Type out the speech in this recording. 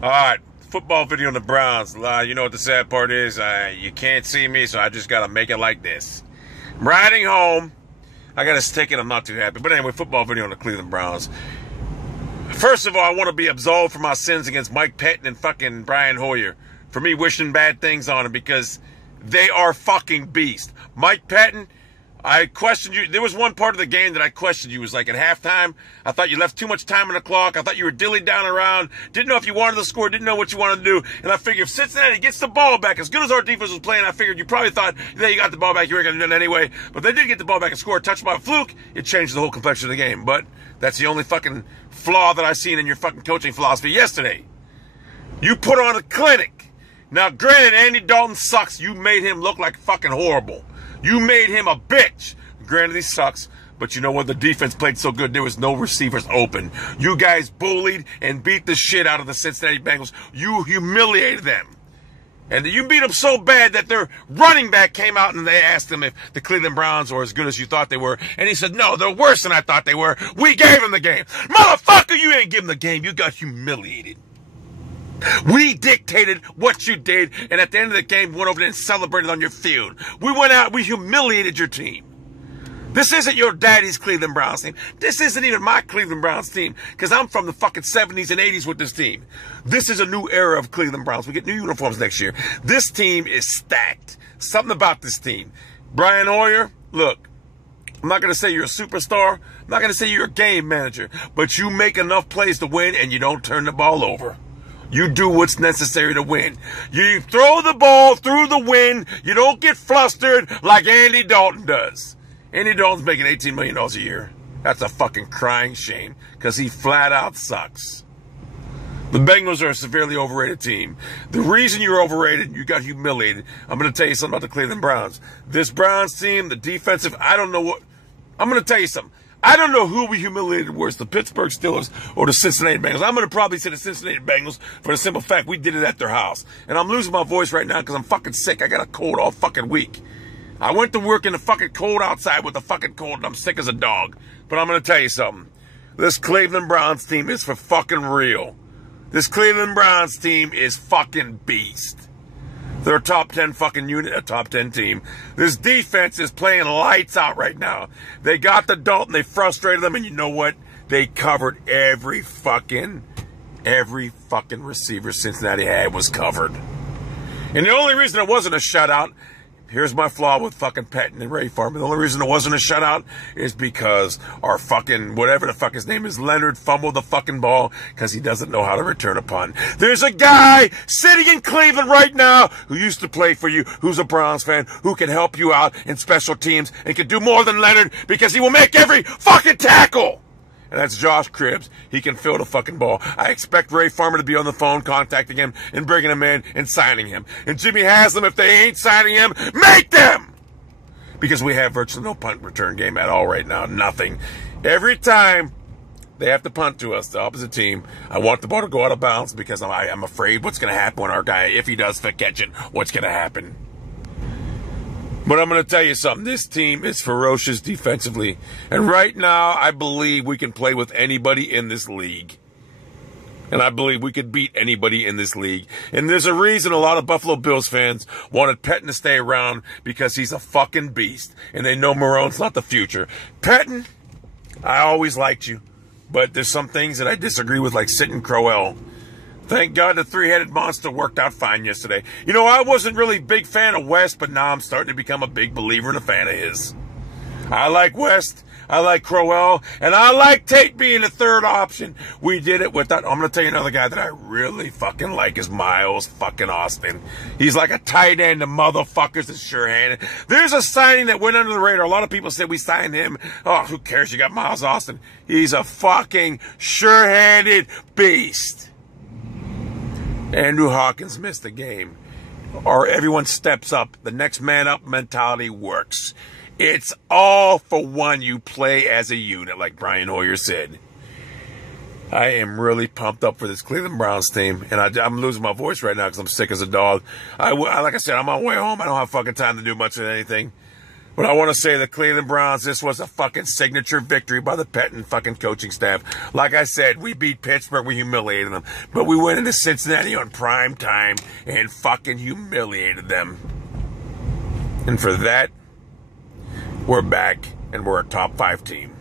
All right, football video on the Browns. You know what the sad part is? You can't see me, so I just got to make it like this. I'm riding home. I got a ticket. I'm not too happy. But anyway, football video on the Cleveland Browns. First of all, I want to be absolved for my sins against Mike Pettin and fucking Brian Hoyer for me wishing bad things on him because they are fucking beasts. Mike Pettin, I questioned you. There was one part of the game that I questioned you. It was like at halftime. I thought you left too much time on the clock. I thought you were dilly down around. Didn't know if you wanted to score. Didn't know what you wanted to do. And I figured if Cincinnati gets the ball back, as good as our defense was playing, I figured you probably thought that you got the ball back. You were going to do it anyway. But they did get the ball back and score a touch by a fluke. It changed the whole complexion of the game. But that's the only fucking flaw that I seen in your fucking coaching philosophy yesterday. You put on a clinic. Now, granted, Andy Dalton sucks. You made him look like fucking horrible. You made him a bitch. Granted, he sucks, but you know what? The defense played so good, there was no receivers open. You guys bullied and beat the shit out of the Cincinnati Bengals. You humiliated them. And you beat them so bad that their running back came out and they asked him if the Cleveland Browns were as good as you thought they were. And he said, no, they're worse than I thought they were. We gave them the game. Motherfucker, you ain't give them the game. You got humiliated. We dictated what you did, and at the end of the game, went over there and celebrated on your field. We went out, we humiliated your team. This isn't your daddy's Cleveland Browns team. This isn't even my Cleveland Browns team, because I'm from the fucking 70s and 80s with this team. This is a new era of Cleveland Browns. We get new uniforms next year. This team is stacked. Something about this team. Brian Hoyer, look, I'm not going to say you're a superstar. I'm not going to say you're a game manager, but you make enough plays to win, and you don't turn the ball over. You do what's necessary to win. You throw the ball through the wind. You don't get flustered like Andy Dalton does. Andy Dalton's making $18 million a year. That's a fucking crying shame because he flat out sucks. The Bengals are a severely overrated team. The reason you're overrated, you got humiliated. I'm going to tell you something about the Cleveland Browns. This Browns team, the defensive, I don't know what. I'm going to tell you something. I don't know who we humiliated worse, the Pittsburgh Steelers or the Cincinnati Bengals. I'm going to probably say the Cincinnati Bengals for the simple fact we did it at their house. And I'm losing my voice right now because I'm fucking sick. I got a cold all fucking week. I went to work in the fucking cold outside with the fucking cold and I'm sick as a dog. But I'm going to tell you something. This Cleveland Browns team is for fucking real. This Cleveland Browns team is fucking beast. They're a top 10 fucking unit, a top 10 team. This defense is playing lights out right now. They got the Dalton, they frustrated them, and you know what? They covered every fucking receiver Cincinnati had was covered. And the only reason it wasn't a shutout, here's my flaw with fucking Pettin and Ray Farmer. The only reason it wasn't a shutout is because our fucking, whatever the fuck his name is, Leonard fumbled the fucking ball because he doesn't know how to return a punt. There's a guy sitting in Cleveland right now who used to play for you, who's a Browns fan, who can help you out in special teams and can do more than Leonard because he will make every fucking tackle. And that's Josh Cribbs. He can fill the fucking ball. I expect Ray Farmer to be on the phone contacting him and bringing him in and signing him. And Jimmy Haslam, if they ain't signing him, make them! Because we have virtually no punt return game at all right now. Nothing. Every time they have to punt to us, the opposite team, I want the ball to go out of bounds because I'm afraid what's going to happen when our guy, if he does catch it, what's going to happen. But I'm going to tell you something. This team is ferocious defensively. And right now, I believe we can play with anybody in this league. And I believe we could beat anybody in this league. And there's a reason a lot of Buffalo Bills fans wanted Pettin to stay around because he's a fucking beast. And they know Marone's not the future. Pettin, I always liked you. But there's some things that I disagree with, like sitting Crowell. Thank God the three-headed monster worked out fine yesterday. You know, I wasn't really a big fan of West, but now I'm starting to become a big believer and a fan of his. I like West, I like Crowell, and I like Tate being the third option. We did it with that. I'm going to tell you another guy that I really fucking like is Miles fucking Austin. He's like a tight end. The motherfuckers is sure-handed. There's a signing that went under the radar. A lot of people said we signed him. Oh, who cares? You got Miles Austin. He's a fucking sure-handed beast. Andrew Hawkins missed the game. Or everyone steps up. The next man up mentality works. It's all for one. You play as a unit, like Brian Hoyer said. I am really pumped up for this Cleveland Browns team. And I'm losing my voice right now because I'm sick as a dog. Like I said, I'm on my way home. I don't have fucking time to do much of anything. But I want to say the Cleveland Browns, this was a fucking signature victory by the Pettin fucking coaching staff. Like I said, we beat Pittsburgh, we humiliated them. But we went into Cincinnati on prime time and fucking humiliated them. And for that, we're back and we're a top 5 team.